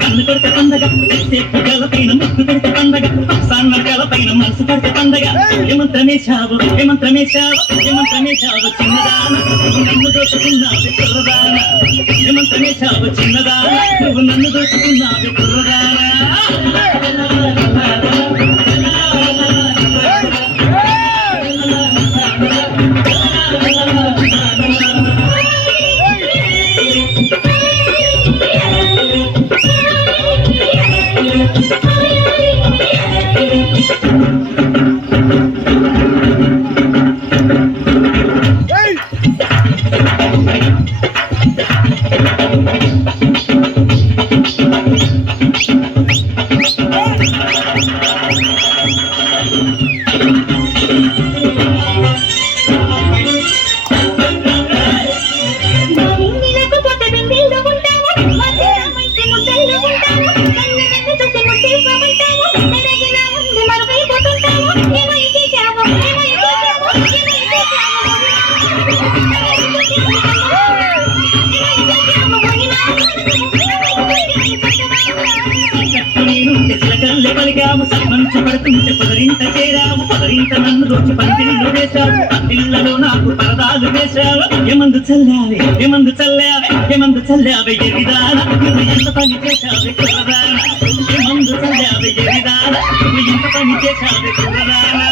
కన్ను కొడితే పండగ గలపైన ముక్కు పెడితే పండగ సన్న గలపైన మనసు పెడితే పండగ ఏమంత్రమేశావు ఏమంత్రమేశావు ఏమంత్రమేశావు చిన్నదాన నన్ను దోచుకున్నావు కుర్రదాన ఏమంత్రమేశావు చిన్నదాన నువ్వు నన్ను దోచుకున్నావు కుర్రదాన మంచు పడుతుంటే పొదరింత చేరావు పొదరింత నన్ను రోజు పందిళ్ళు వేశావు పందిళ్లలో నాకు పరదాలు వేశావు ఏమందు చల్లావే ఏమందు చల్లావే ఏమందు చల్లావే ఎరిదానా నువ్వు ఎంత పని చేశావే కుర్రదానా ఏమందు చల్లావే ఎరిదానా నువ్వు ఎంత పని చేశావే కుర్రదానా